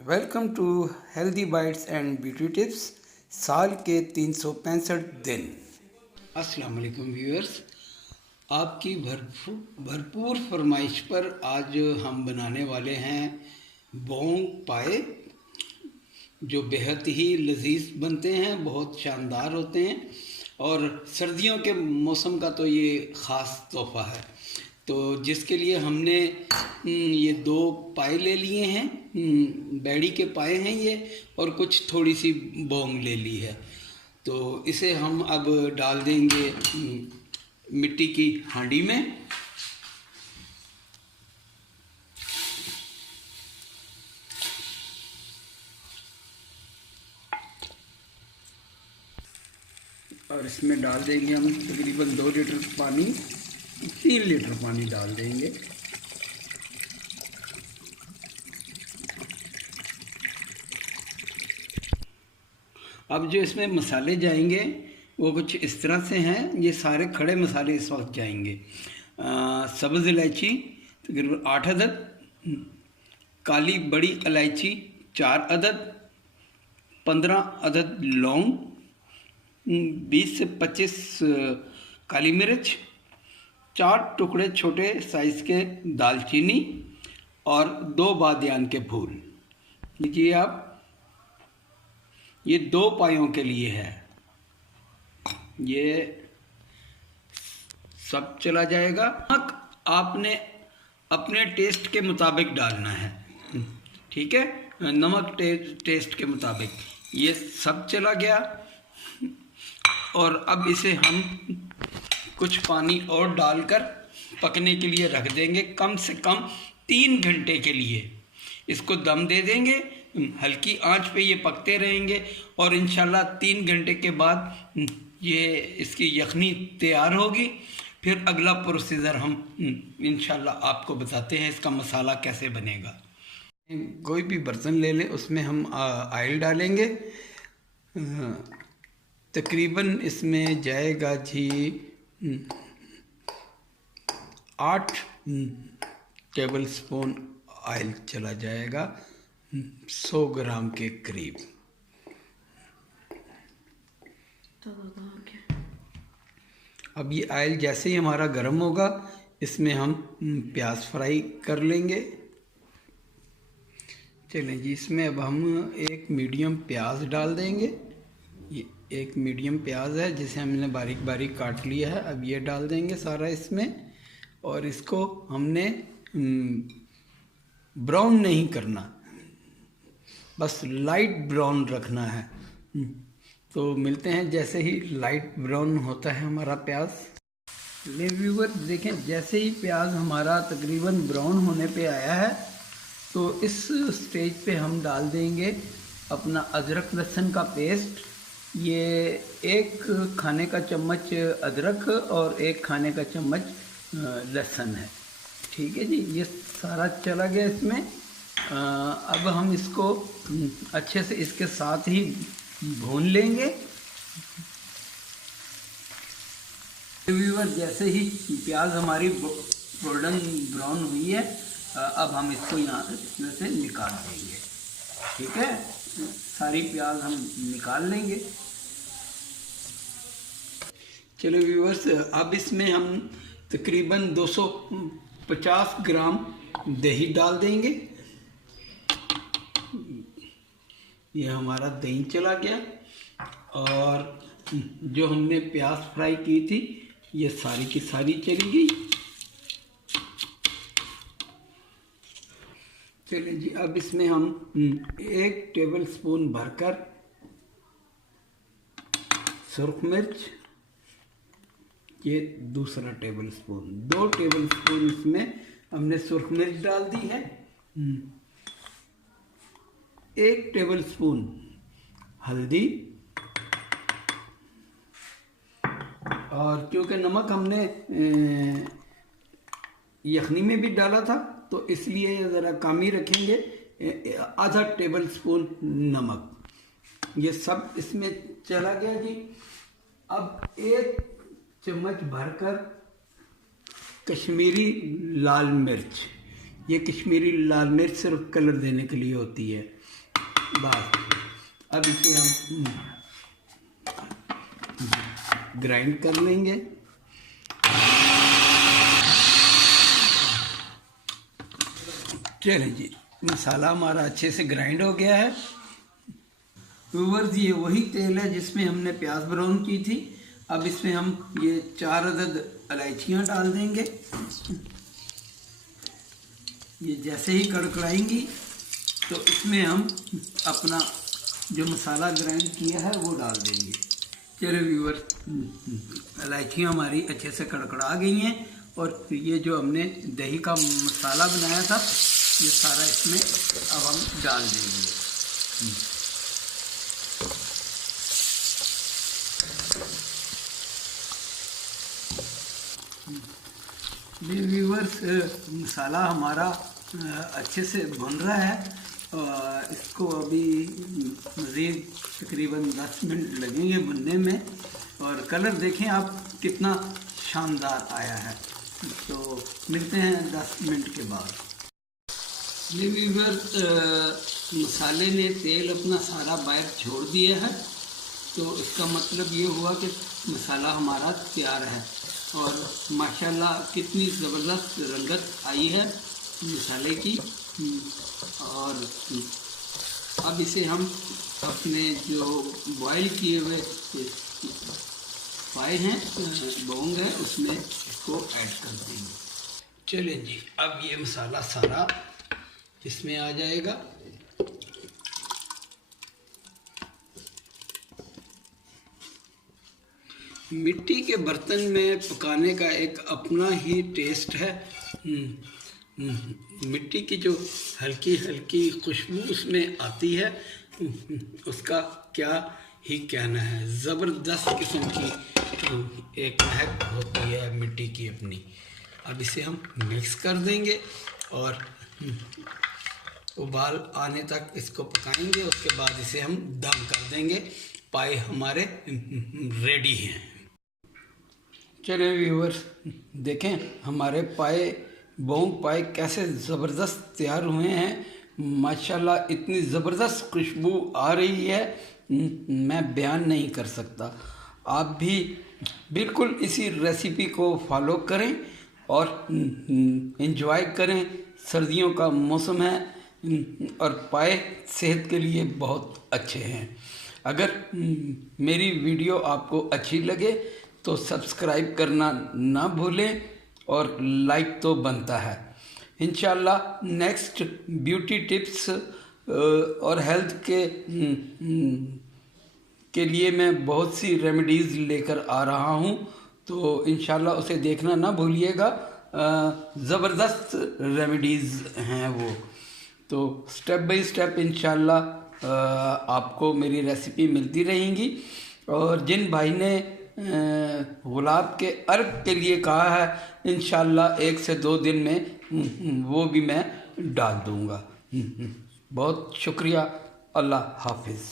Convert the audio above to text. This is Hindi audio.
Welcome to healthy bites and beauty tips. साल के 365 दिन। अस्सलाम वालेकुम व्यूअर्स, आपकी भरपूर फरमाइश पर आज हम बनाने वाले हैं बोंग पाए, जो बेहद ही लजीज बनते हैं, बहुत शानदार होते हैं और सर्दियों के मौसम का तो ये ख़ास तोहफ़ा है। तो जिसके लिए हमने ये 2 पाए ले लिए हैं, बैड़ी के पाए हैं ये, और कुछ थोड़ी सी बोंग ले ली है। तो इसे हम अब डाल देंगे मिट्टी की हांडी में। और इसमें डाल देंगे हम तकरीबन 2 लीटर पानी, 3 लीटर पानी डाल देंगे। अब जो इसमें मसाले जाएंगे वो कुछ इस तरह से हैं। ये सारे खड़े मसाले इस वक्त जाएंगे। सब्ज़ इलायची तकरीबन 8 अदद, काली बड़ी इलायची 4 अदद, 15 अदद लौंग, 20 से 25 काली मिर्च, 4 टुकड़े छोटे साइज़ के दालचीनी और 2 बादियान के फूल। देखिए आप, ये 2 पायों के लिए है। ये सब चला जाएगा। नमक आपने अपने टेस्ट के मुताबिक डालना है, ठीक है। नमक टेस्ट के मुताबिक। ये सब चला गया और अब इसे हम कुछ पानी और डालकर पकने के लिए रख देंगे। कम से कम 3 घंटे के लिए इसको दम दे देंगे। हल्की आंच पे ये पकते रहेंगे और इंशाल्लाह 3 घंटे के बाद ये इसकी यखनी तैयार होगी। फिर अगला प्रोसीजर हम इंशाल्लाह आपको बताते हैं इसका मसाला कैसे बनेगा। कोई भी बर्तन ले लें, उसमें हम ऑयल डालेंगे। तकरीबन इसमें जाएगा जी 8 टेबल स्पून ऑयल चला जाएगा, 100 ग्राम के करीब। अब ये ऑयल जैसे ही हमारा गर्म होगा, इसमें हम प्याज फ्राई कर लेंगे। चलें जी, इसमें अब हम एक मीडियम प्याज डाल देंगे। ये एक मीडियम प्याज है जिसे हमने बारीक बारीक काट लिया है। अब ये डाल देंगे सारा इसमें, और इसको हमने ब्राउन नहीं करना, बस लाइट ब्राउन रखना है। तो मिलते हैं जैसे ही लाइट ब्राउन होता है हमारा प्याज। ले व्यूअर देखें, जैसे ही प्याज हमारा तकरीबन ब्राउन होने पे आया है, तो इस स्टेज पे हम डाल देंगे अपना अदरक लहसुन का पेस्ट। ये 1 खाने का चम्मच अदरक और 1 खाने का चम्मच लहसुन है, ठीक है जी। ये सारा चला गया इसमें। अब हम इसको अच्छे से इसके साथ ही भून लेंगे। व्यूअर, जैसे ही प्याज हमारी गोल्डन ब्राउन हुई है, अब हम इसको यहाँ इसमें से निकाल देंगे, ठीक है। सारी प्याज हम निकाल लेंगे। चलो व्यूअर्स, अब इसमें हम तकरीबन 250 ग्राम दही डाल देंगे। ये हमारा दही चला गया और जो हमने प्याज फ्राई की थी ये सारी की सारी चली गई। चलिए जी, अब इसमें हम 1 टेबल स्पून भरकर सुर्ख मिर्च, ये दूसरा टेबल स्पून, 2 टेबल स्पून इसमें हमने सुर्ख मिर्च डाल दी है। 1 टेबल स्पून हल्दी, और क्योंकि नमक हमने यखनी में भी डाला था तो इसलिए ज़रा कम ही रखेंगे, आधा टेबल स्पून नमक। ये सब इसमें चला गया जी। अब 1 चम्मच भरकर कश्मीरी लाल मिर्च, ये कश्मीरी लाल मिर्च सिर्फ कलर देने के लिए होती है बस। अब इसे हम ग्राइंड कर लेंगे। चलिए जी, मसाला हमारा अच्छे से ग्राइंड हो गया है। व्यूअर्स, ये वही तेल है जिसमें हमने प्याज ब्राउन की थी। अब इसमें हम ये 4 अदद इलायचियाँ डाल देंगे। ये जैसे ही कड़कड़ाएंगी तो इसमें हम अपना जो मसाला ग्राइंड किया है वो डाल देंगे। चलिए व्यूअर्स, इलायचियाँ हमारी अच्छे से कड़कड़ा गई हैं और ये जो हमने दही का मसाला बनाया था ये सारा इसमें अब हम डाल देंगे। व्यूअर्स, मसाला हमारा अच्छे से भुन रहा है। इसको अभी मज़ीद तकरीबन 10 मिनट लगेंगे भुनने में। और कलर देखें आप कितना शानदार आया है। तो मिलते हैं 10 मिनट के बाद। व्यूअर्स, मसाले ने तेल अपना सारा बाहर छोड़ दिया है, तो इसका मतलब ये हुआ कि मसाला हमारा तैयार है। और माशाल्लाह कितनी ज़बरदस्त रंगत आई है मसाले की। और अब इसे हम अपने जो बॉयल किए हुए पाए हैं बोंग है उसमें इसको ऐड कर देंगे। चलिए जी, अब ये मसाला सारा इसमें आ जाएगा। मिट्टी के बर्तन में पकाने का एक अपना ही टेस्ट है। मिट्टी की जो हल्की हल्की खुशबू उसमें आती है, उसका क्या ही कहना है। ज़बरदस्त किस्म की एक महक होती है मिट्टी की अपनी। अब इसे हम मिक्स कर देंगे और उबाल आने तक इसको पकाएंगे। उसके बाद इसे हम दम कर देंगे। पाए हमारे रेडी हैं। चलिए व्यूअर्स, देखें हमारे बोंग पाए कैसे ज़बरदस्त तैयार हुए हैं। माशाल्लाह इतनी ज़बरदस्त खुशबू आ रही है, मैं बयान नहीं कर सकता। आप भी बिल्कुल इसी रेसिपी को फॉलो करें और एंजॉय करें। सर्दियों का मौसम है और पाए सेहत के लिए बहुत अच्छे हैं। अगर मेरी वीडियो आपको अच्छी लगे तो सब्सक्राइब करना ना भूलें और लाइक तो बनता है। इंशाल्लाह नेक्स्ट ब्यूटी टिप्स और हेल्थ के लिए मैं बहुत सी रेमेडीज़ लेकर आ रहा हूँ, तो इंशाल्लाह उसे देखना ना भूलिएगा। ज़बरदस्त रेमेडीज़ हैं वो। तो स्टेप बाय स्टेप इंशाल्लाह आपको मेरी रेसिपी मिलती रहेंगी। और जिन भाई ने गुलाब के अर्क के लिए कहा है, इंशाल्लाह 1 से 2 दिन में वो भी मैं डाल दूँगा। बहुत शुक्रिया। अल्लाह हाफिज़।